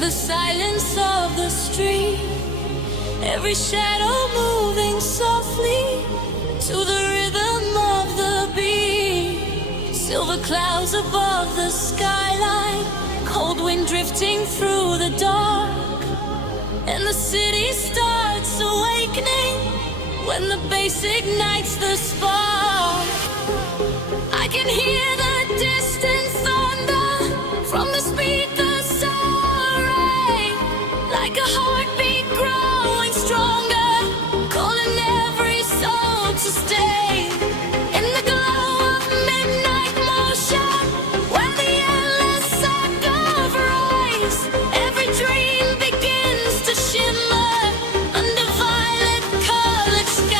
the silence of the street, every shadow moving softly to the rhythm of the beat. Silver clouds above the skyline, cold wind drifting through the dark, and the city starts awakening when the bass ignites the spark. I can hear the distant thunder from the speakers soaring, like a heartbeat growing stronger, calling every soul to stay in the glow of midnight motion, where the endless cycles rise. Every dream begins to shimmer under violet colored skies.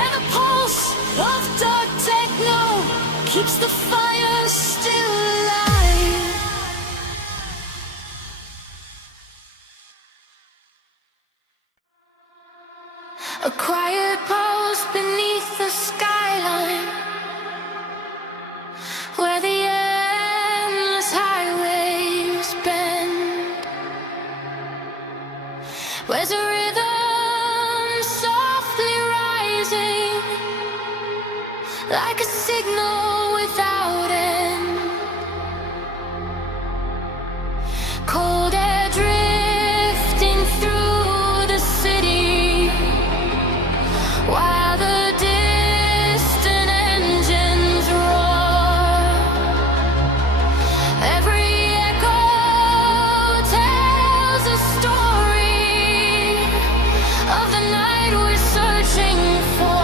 where the pulse of dark techno keeps the fire still alive. A quiet pulse beneath the skyline, where the endless highways bend. Where's a rhythm softly rising, like a signal without end. Cold air drifting through the city, while the distant engines roar. Every echo tells a story of the night we're searching for.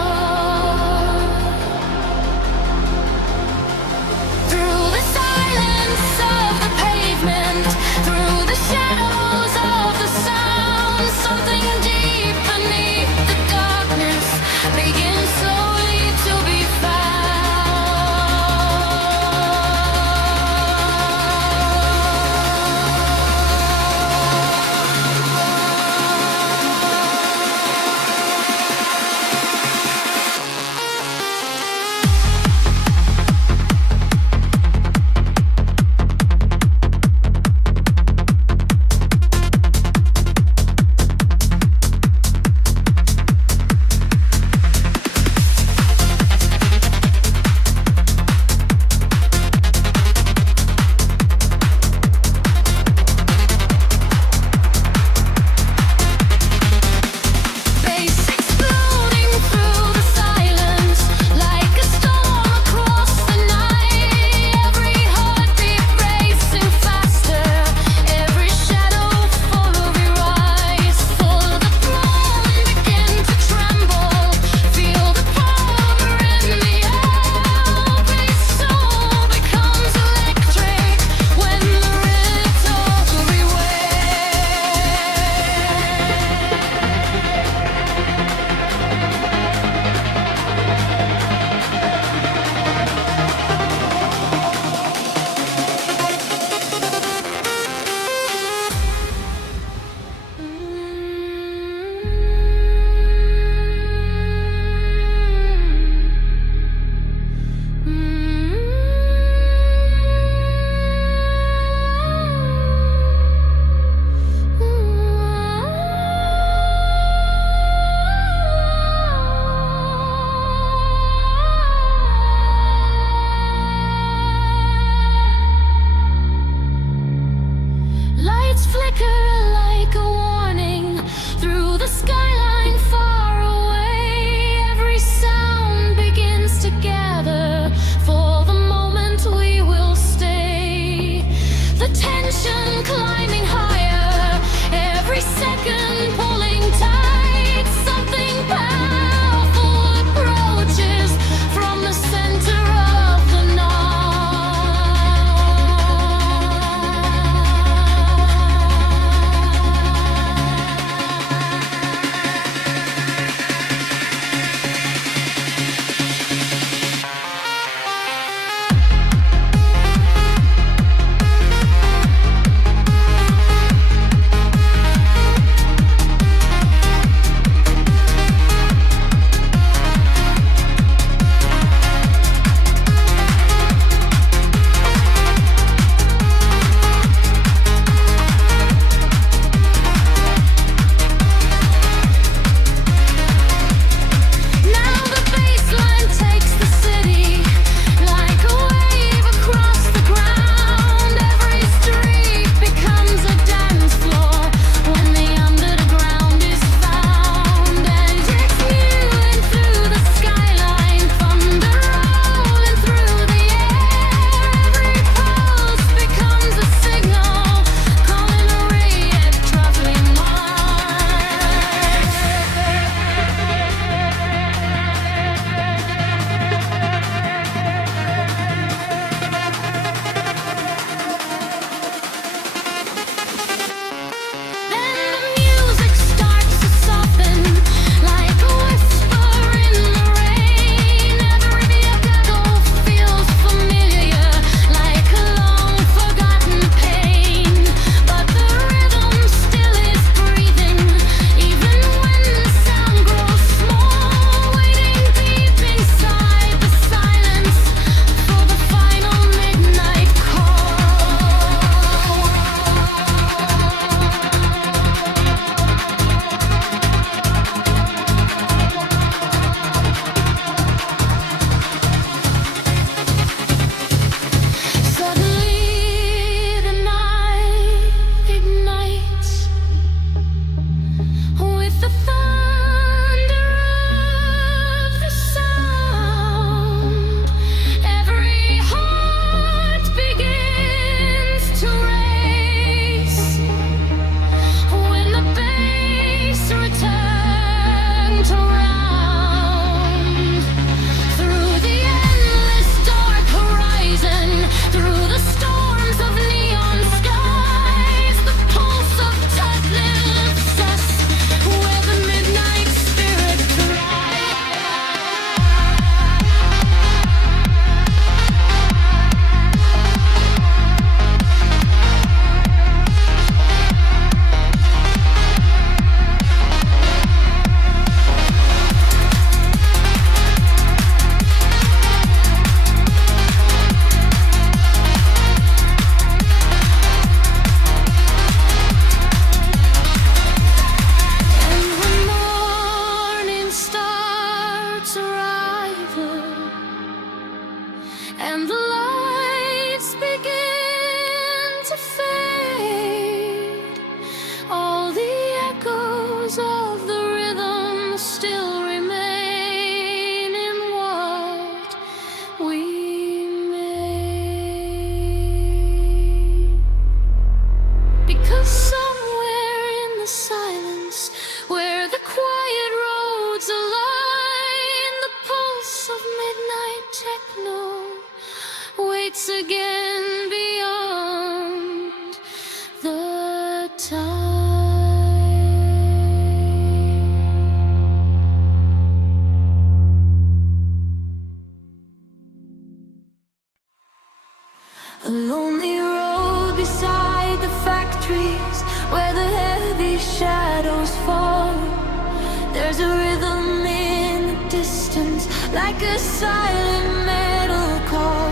like a silent metal call.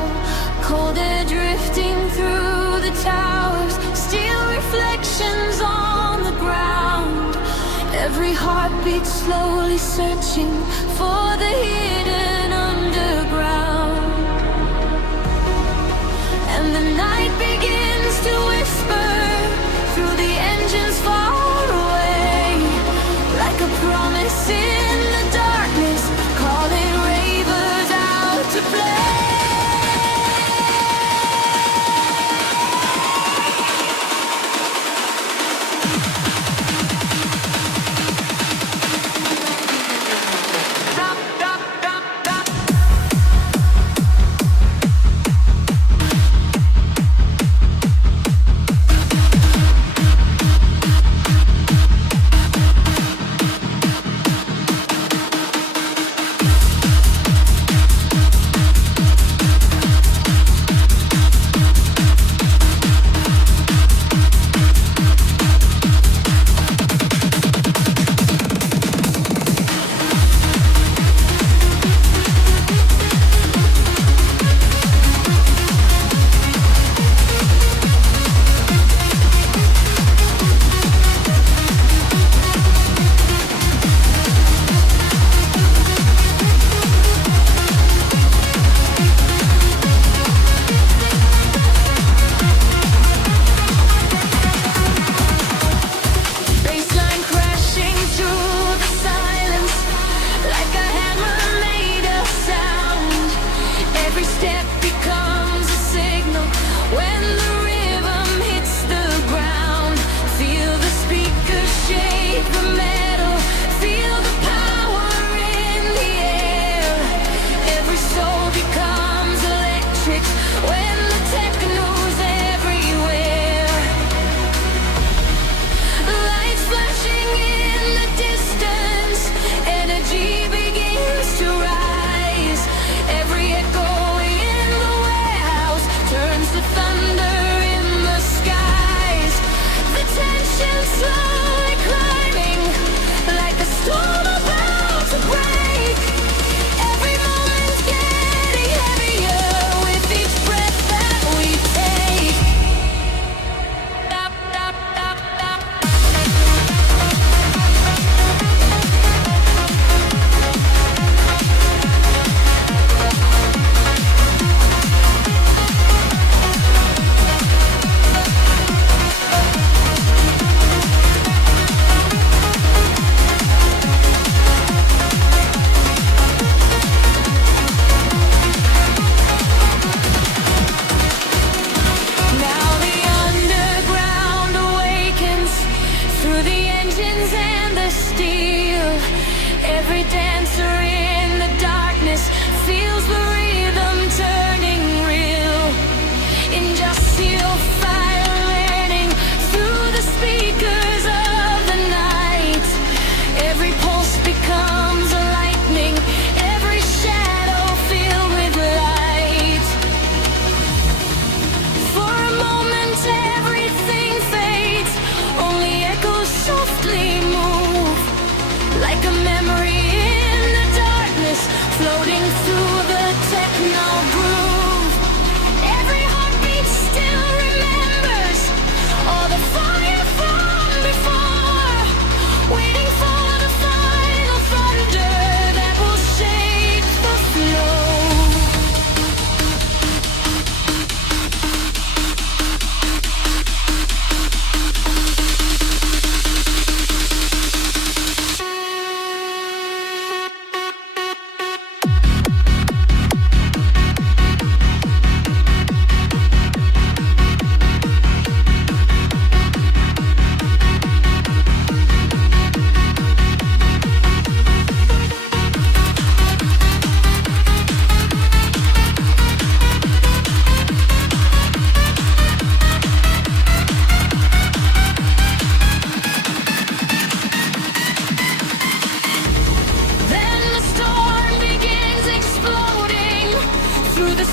Cold air drifting through the towers, steel reflections on the ground. Every heartbeat slowly searching for the hidden underground. And the night begins to whisper through the engines far away, like a promise in the darkness, calling ravers out to play.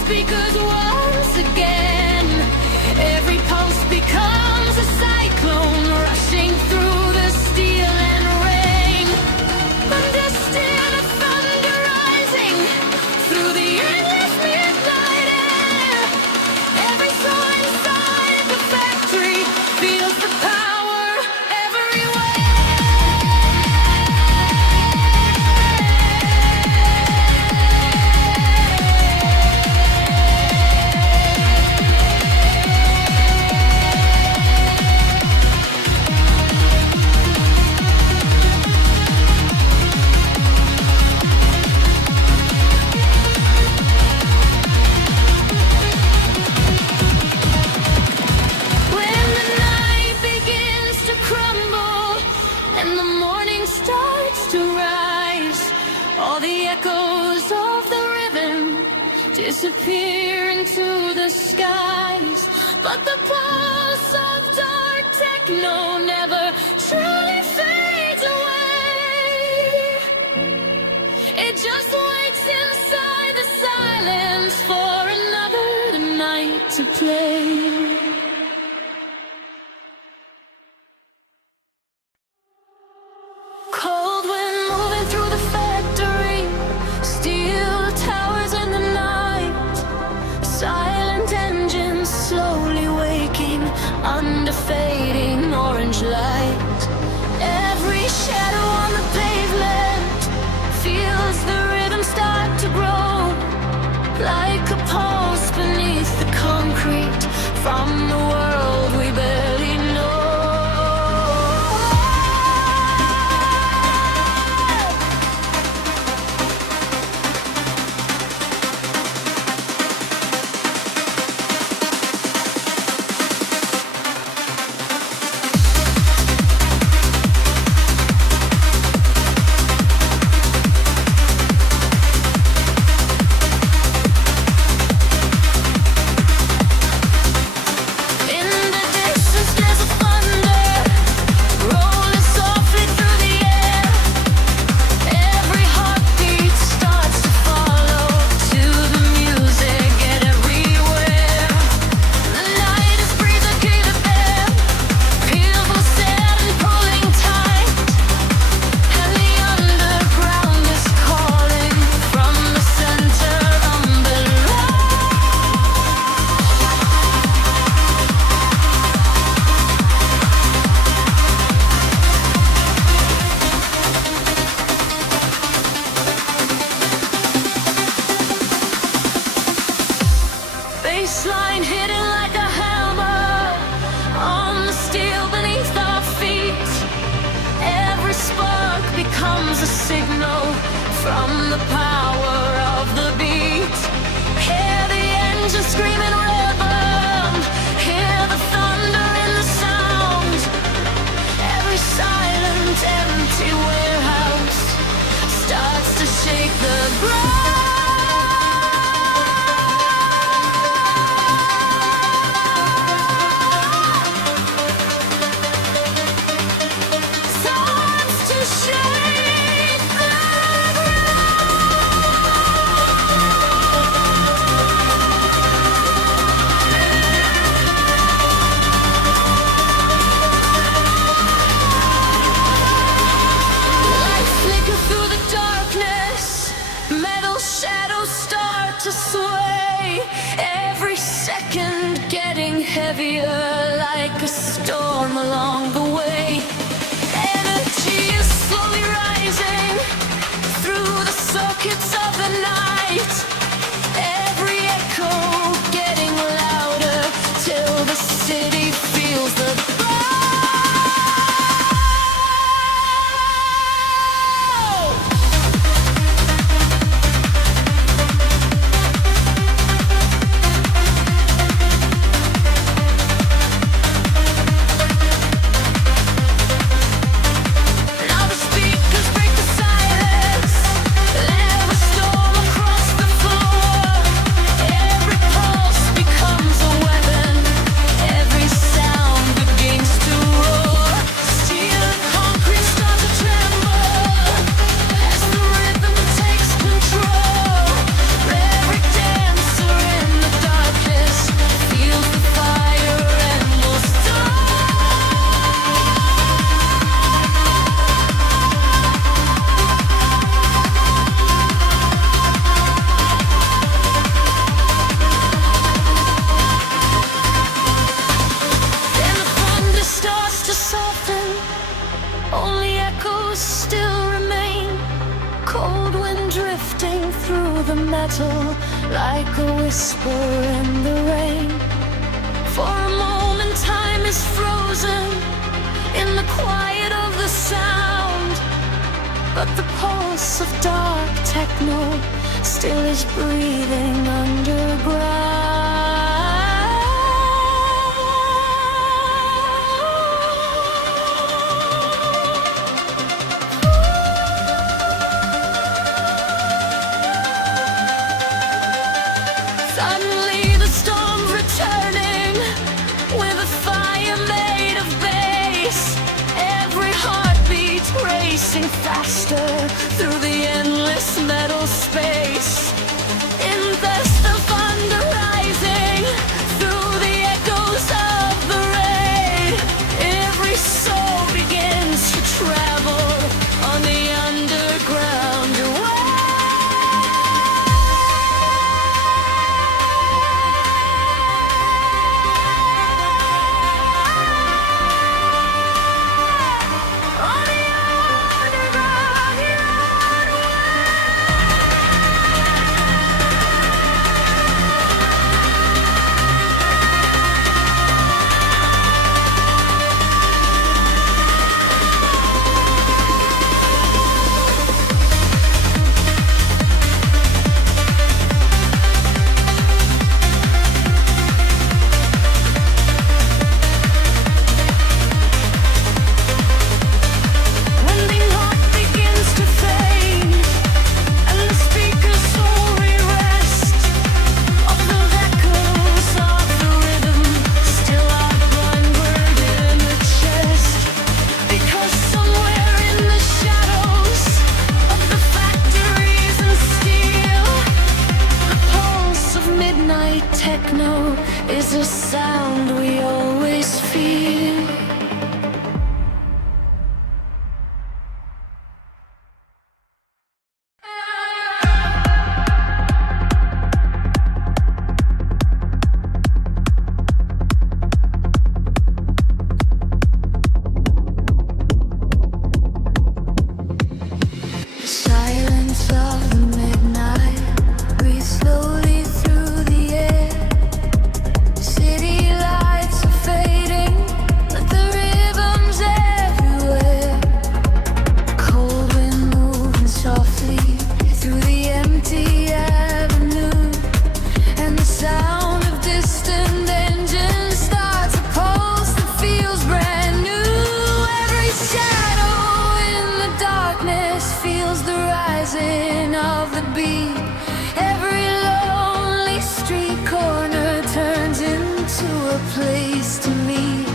speakers once again. Every pulse becomes a cyclone rushing through the steel and rain. Understand a thunder rising, disappear into the skies. But the pulse of dark techno never truly fades away. It just waits inside the silence for another night to play. Cold wind moving through the factory, steel towers in the night, silent engines slowly waking under fading orange light. Every shadow on the pavement feels the rhythm start to grow, like a pulse beneath the concrete from the world we barely know. Bassline hidden like a hammer on the steel beneath our feet. Every spark becomes a signal from the power of the beat. Hear the engine screaming rhythm, hear the thunder in the sound. Every silent empty warehouse starts to shake the ground. Heavier like a storm along the way. Energy is slowly rising through the circuits of the night. Every echo getting louder till the city feels the like a whisper in the rain. For a moment time is frozen in the quiet of the sound, but the pulse of dark techno still is breathing underground. racing faster through the endless metal space. In bursts of thunder rising through the echoes of the rain, every soul begins to travel on the underground way. Techno is a sound we always feel. The silence of the midnight, breathe slowly through the air. City lights are fading, but the rhythm's everywhere. Cold wind moving softly through the empty avenue, and the sound of distant engines starts a pulse that feels brand new. Every shadow in the darkness feels the rising of the beat. Every lonely street corner turns into a place to meet.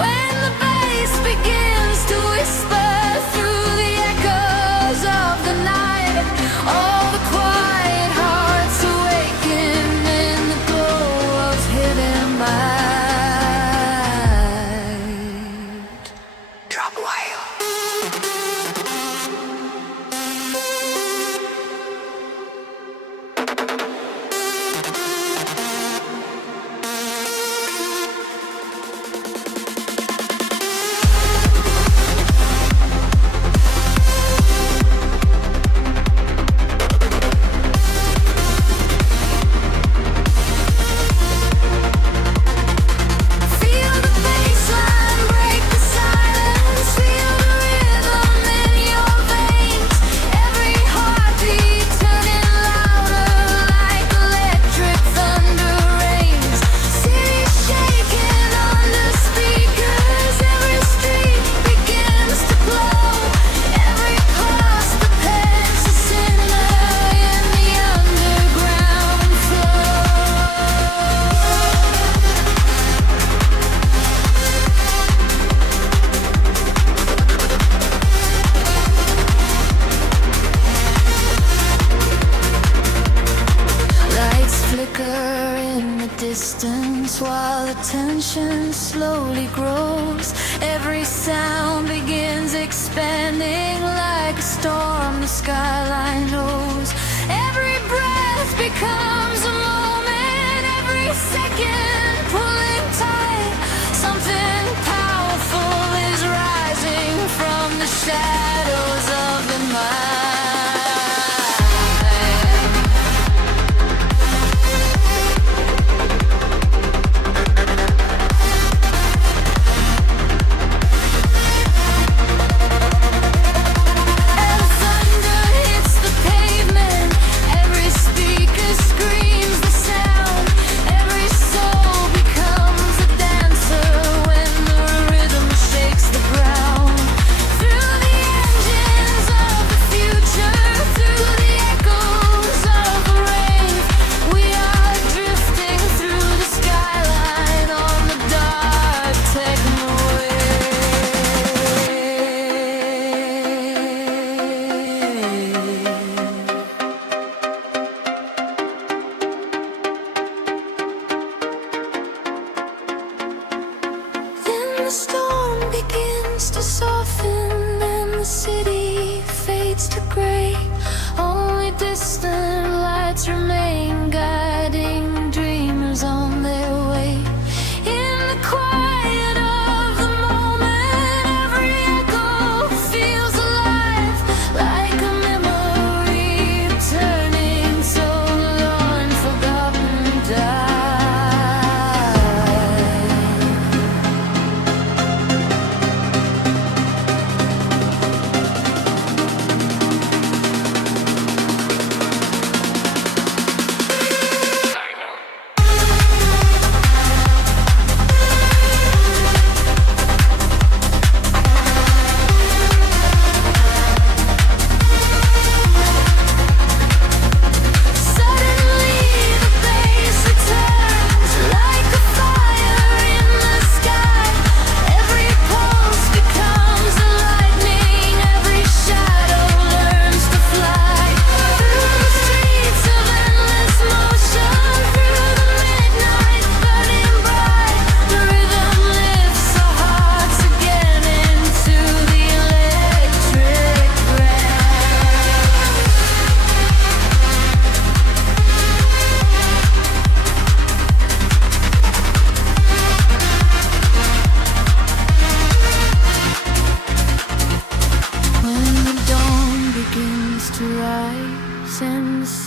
When the bass begins to whisper through the echoes of the night, all the quiet hearts awaken in the glow of hidden light. Drop wire. Feel the bassline break the silence. Feel the rhythm in your veins. Every heartbeat turning louder like electric thunder rains. City shaking under speakers. Every street begins to glow. Every pulse depends a sinner in the underground flow. Lights flicker in the distance while the tension slowly grows. Every sound begins expanding like a storm the skyline knows. Every breath becomes a moment, every second pulling tight. Something powerful is rising from the shadows of the mind. And thunder hits the pavement.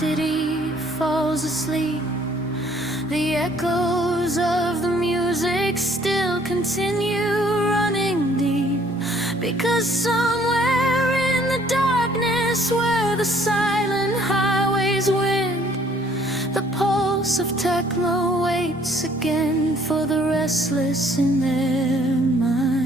city falls asleep, the echoes of the music still continue running deep. Because somewhere in the darkness where the silent highways wind, the pulse of techno waits again for the restless in their mind.